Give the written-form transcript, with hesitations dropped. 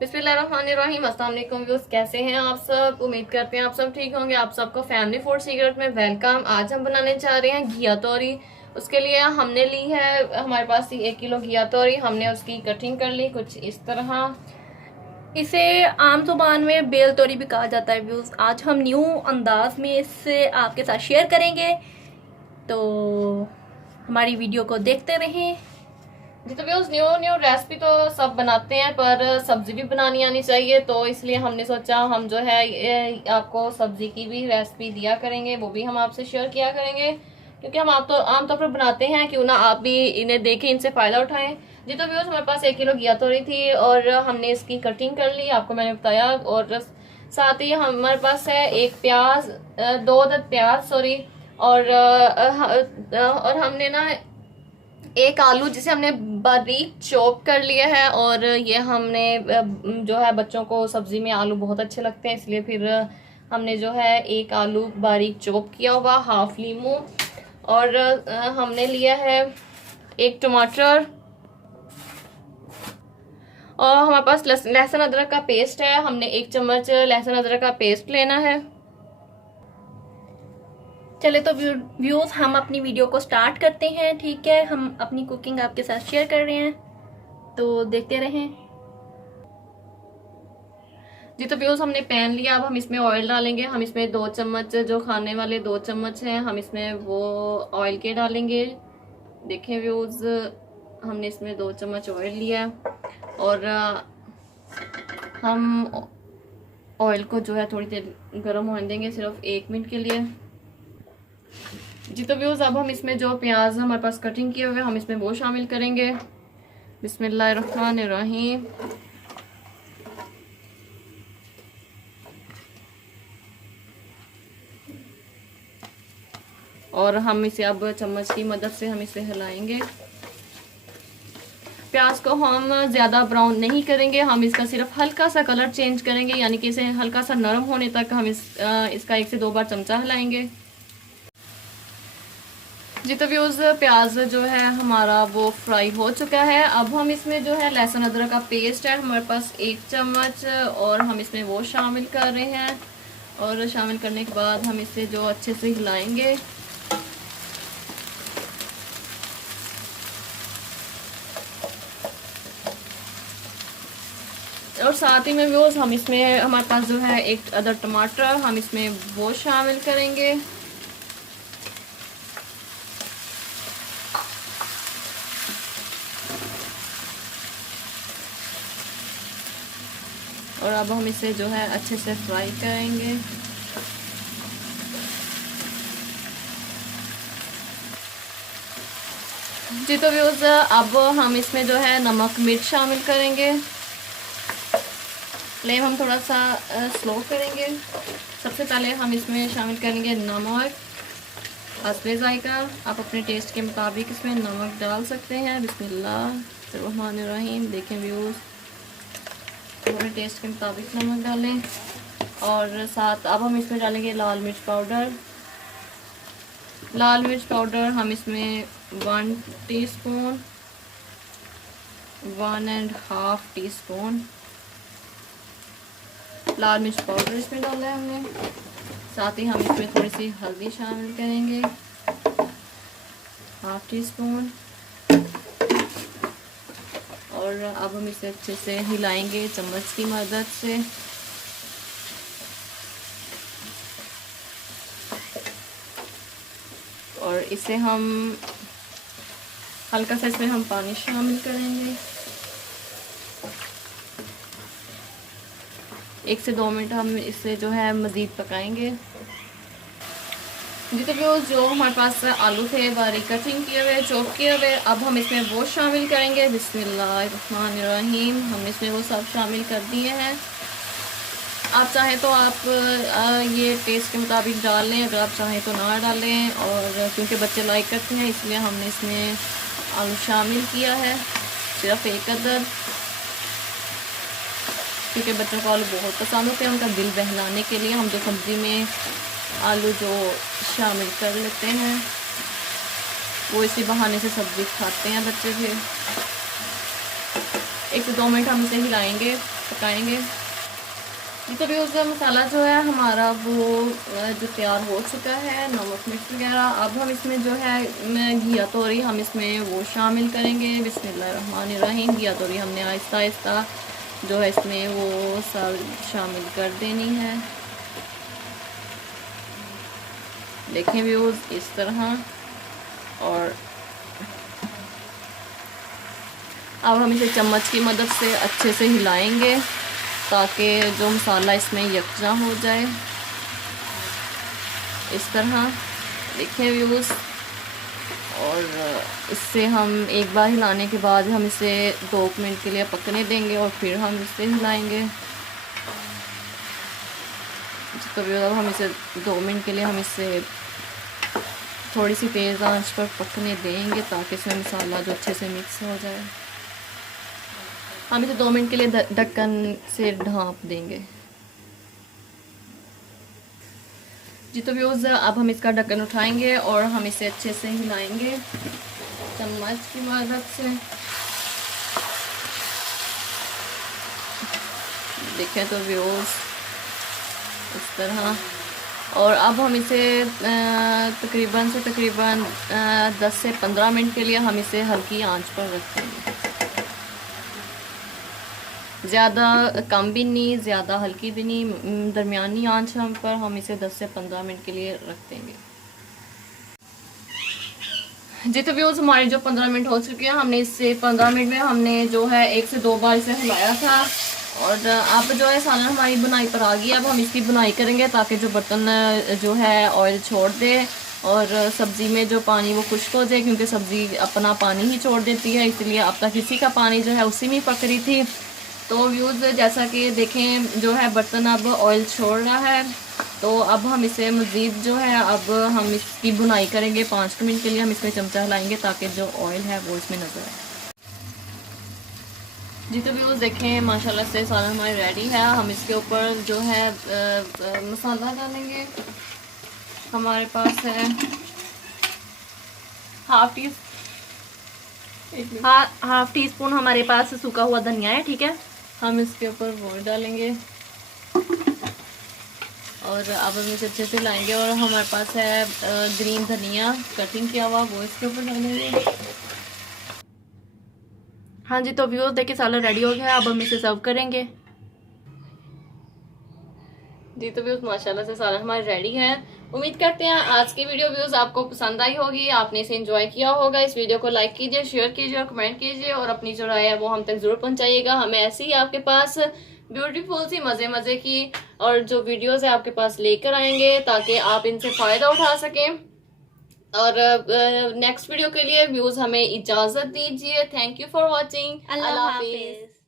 बिस्मिल्लाहिर्रहमानिर्रहीम। अस्सलाम वालेकुम व्यूअर्स, कैसे हैं आप सब? उम्मीद करते हैं आप सब ठीक होंगे। आप सबको फैमिली फूड सीक्रेट में वेलकम। आज हम बनाने जा रहे हैं घिया तोरी। उसके लिए हमने ली है, हमारे पास 1 किलो घिया तोरी। हमने उसकी कटिंग कर ली कुछ इस तरह। इसे आम जुबान में बेल तोरी भी कहा जाता है व्यूज। आज हम न्यू अंदाज में इससे आपके साथ शेयर करेंगे, तो हमारी वीडियो को देखते रहें। जी तो व्यूअर्स, न्यू न्यू रेसिपी तो सब बनाते हैं, पर सब्जी भी बनानी आनी चाहिए। तो इसलिए हमने सोचा हम जो है ये आपको सब्जी की भी रेसिपी दिया करेंगे, वो भी हम आपसे शेयर किया करेंगे। क्योंकि हम आप तो आमतौर पर बनाते हैं, क्यों ना आप भी इन्हें देखें, इनसे फायदा उठाएं। जी तो व्यूअर्स, हमारे पास 1 किलो घिया तोरी थी और हमने इसकी कटिंग कर ली, आपको मैंने बताया। और साथ ही हमारे पास है एक प्याज, 2 अदद प्याज सॉरी। और हमने ना एक आलू जिसे हमने बारीक चॉप कर लिया है। और ये हमने जो है, बच्चों को सब्जी में आलू बहुत अच्छे लगते हैं, इसलिए फिर हमने जो है एक आलू बारीक चॉप किया हुआ, हाफ लीमू। और हमने लिया है एक टमाटर। और हमारे पास लहसुन अदरक का पेस्ट है, हमने 1 चम्मच लहसुन अदरक का पेस्ट लेना है। चले तो व्यूज हम अपनी वीडियो को स्टार्ट करते हैं। ठीक है, हम अपनी कुकिंग आपके साथ शेयर कर रहे हैं, तो देखते रहें। जी तो व्यूज, हमने पैन लिया, अब हम इसमें ऑयल डालेंगे। हम इसमें 2 चम्मच, जो खाने वाले 2 चम्मच हैं, हम इसमें वो ऑयल के डालेंगे। देखें व्यूज, हमने इसमें 2 चम्मच ऑयल लिया। और हम ऑयल को जो है थोड़ी देर गर्म होने देंगे, सिर्फ 1 मिनट के लिए। जी तो व्यूज, अब हम इसमें जो प्याज हमारे पास कटिंग किए हुए हम इसमें वो शामिल करेंगे। बिस्मिल्लाहिर्रहमानिर्रहीम। और हम इसे अब चम्मच की मदद से हम इसे हिलाएंगे। प्याज को हम ज़्यादा ब्राउन नहीं करेंगे, हम इसका सिर्फ हल्का सा कलर चेंज करेंगे, यानी कि इसे हल्का सा नरम होने तक हम इसका 1 से 2 बार चमचा हिलाएंगे। जी तो व्यूज़, प्याज जो है हमारा वो फ्राई हो चुका है। अब हम इसमें जो है लहसुन अदरक का पेस्ट है हमारे पास 1 चम्मच, और हम इसमें वो शामिल कर रहे हैं। और शामिल करने के बाद हम इसे जो अच्छे से हिलाएंगे। और साथ ही में व्यूअर्स, हम इसमें हमारे पास जो है 1 अदद टमाटर, हम इसमें वो शामिल करेंगे। और अब हम इसे जो है अच्छे से फ्राई करेंगे। जी तो व्यूअर्स, अब हम इसमें जो है नमक मिर्च शामिल करेंगे। फ्लेम हम थोड़ा सा स्लो करेंगे। सबसे पहले हम इसमें शामिल करेंगे नमक, हस्बे जायका। आप अपने टेस्ट के मुताबिक इसमें नमक डाल सकते हैं। बिस्मिल्लाहिर्रहमानिर्रहीम। देखें व्यूज़, अपने टेस्ट के मुताबिक नमक डालें। और साथ अब हम इसमें डालेंगे लाल मिर्च पाउडर। लाल मिर्च पाउडर हम इसमें 1 टीस्पून, 1.5 टीस्पून लाल मिर्च पाउडर इसमें डाला है हमने। साथ ही हम इसमें थोड़ी सी हल्दी शामिल करेंगे, 1/2 टीस्पून। और अब हम इसे अच्छे से हिलाएंगे चम्मच की मदद से। और इसे हम हल्का सा इसमें हम पानी शामिल करेंगे। 1 से 2 मिनट हम इसे जो है मज़ीद पकाएंगे। जी तो जो हमारे पास आलू थे बारीक कटिंग किए हुए, चॉप किए हुए, अब हम इसमें वो शामिल करेंगे। बिस्मिल्लाहिर्रहमानिर्रहीम। हम इसमें वो सब शामिल कर दिए हैं। आप चाहें तो आप ये टेस्ट के मुताबिक डाल लें, अगर आप चाहें तो ना डालें। और क्योंकि बच्चे लाइक करते हैं, इसलिए हमने इसमें आलू शामिल किया है, सिर्फ 1 अदद। क्योंकि बच्चों को आलू बहुत पसंद होते हैं, उनका दिल बहलाने के लिए हम जो सब्ज़ी में आलू जो शामिल कर लेते हैं, वो इसी बहाने से सब्ज़ी खाते हैं बच्चे भी। 1 से 2 मिनट हम इसे हिलाएंगे। पकाएंगे। तो व्यूअर्स मसाला जो है हमारा वो जो तैयार हो चुका है, नमक मिर्च वगैरह। अब हम इसमें जो है घिया तोरी हम इसमें वो शामिल करेंगे। बिस्मिल्लाहिर्रहमानिर्रहीम। घिया तोरी हमने आहिस्ता आहिस्ता जो है इसमें वो सब शामिल कर देनी है। देखें व्यूअर्स इस तरह। और अब हम इसे चम्मच की मदद से अच्छे से हिलाएंगे ताकि जो मसाला इसमें यकजा हो जाए। इस तरह देखिए व्यूअर्स। और इससे हम एक बार हिलाने के बाद हम इसे 2 मिनट के लिए पकने देंगे और फिर हम इसे हिलाएंगे। तो व्यूअर्स हम इसे 2 मिनट के लिए हम इसे थोड़ी सी तेज़ आंच पर पकने देंगे ताकि इसमें मसाला जो अच्छे से मिक्स हो जाए। हम इसे 2 मिनट के लिए ढक्कन से ढाँप देंगे। जी तो व्यूअर्स अब हम इसका ढक्कन उठाएंगे और हम इसे अच्छे से हिलाएंगे चम्मच की मदद से। देखें तो व्यूअर्स इस तरह। और अब हम इसे तकरीबन 10 से 15 मिनट के लिए हम इसे हल्की आंच पर रखेंगे। ज़्यादा कम भी नहीं, ज़्यादा हल्की भी नहीं, दरमियानी आंच हम पर हम इसे 10 से 15 मिनट के लिए रख देंगे। जी तो व्यूअर्स हमारे जो 15 मिनट हो चुके हैं, हमने इससे 15 मिनट में हमने जो है 1 से 2 बार इसे हिलाया था। और अब जो है सालन हमारी बुनाई पर आ गई। अब हम इसकी बुनाई करेंगे ताकि जो बर्तन जो है ऑयल छोड़ दे और सब्ज़ी में जो पानी वो खुश्क हो जाए, क्योंकि सब्ज़ी अपना पानी ही छोड़ देती है। इसलिए अब तक इसी का पानी जो है उसी में पक रही थी। तो व्यूज़ जैसा कि देखें जो है बर्तन अब ऑयल छोड़ रहा है। तो अब हम इसे मज़ीद जो है अब हम इसकी बुनाई करेंगे। 5 मिनट के लिए हम इसमें चमचा हिलाएंगे ताकि जो ऑयल है वो इसमें नज़र आए। जी तो व्यूज़ देखें माशाल्लाह से सालन हमारी रेडी है। हम इसके ऊपर जो है मसाला डालेंगे। हमारे पास है हाफ टी स्पून हमारे पास सूखा हुआ धनिया है, ठीक है। हम इसके ऊपर वो डालेंगे और अब हम इसे अच्छे से लाएंगे। और हमारे पास है ग्रीन धनिया कटिंग किया हुआ, वो इसके ऊपर डालेंगे। हाँ जी तो व्यूअर्स देखिए सालन रेडी हो गया। अब हम इसे सर्व करेंगे। जी तो व्यूअर्स माशाल्लाह से सालन हमारी रेडी है। उम्मीद करते हैं आज की वीडियो व्यूअर्स आपको पसंद आई होगी, आपने इसे एंजॉय किया होगा। इस वीडियो को लाइक कीजिए, शेयर कीजिए और कमेंट कीजिए और अपनी जो राय है वो हम तक जरूर पहुंचाइएगा। हमें ऐसे ही आपके पास ब्यूटीफुल सी मजे की और जो वीडियोस है आपके पास लेकर आएंगे ताकि आप इनसे फायदा उठा सकें। और नेक्स्ट वीडियो के लिए व्यूज हमें इजाजत दीजिए। Thank you for watching. Allah Hafiz.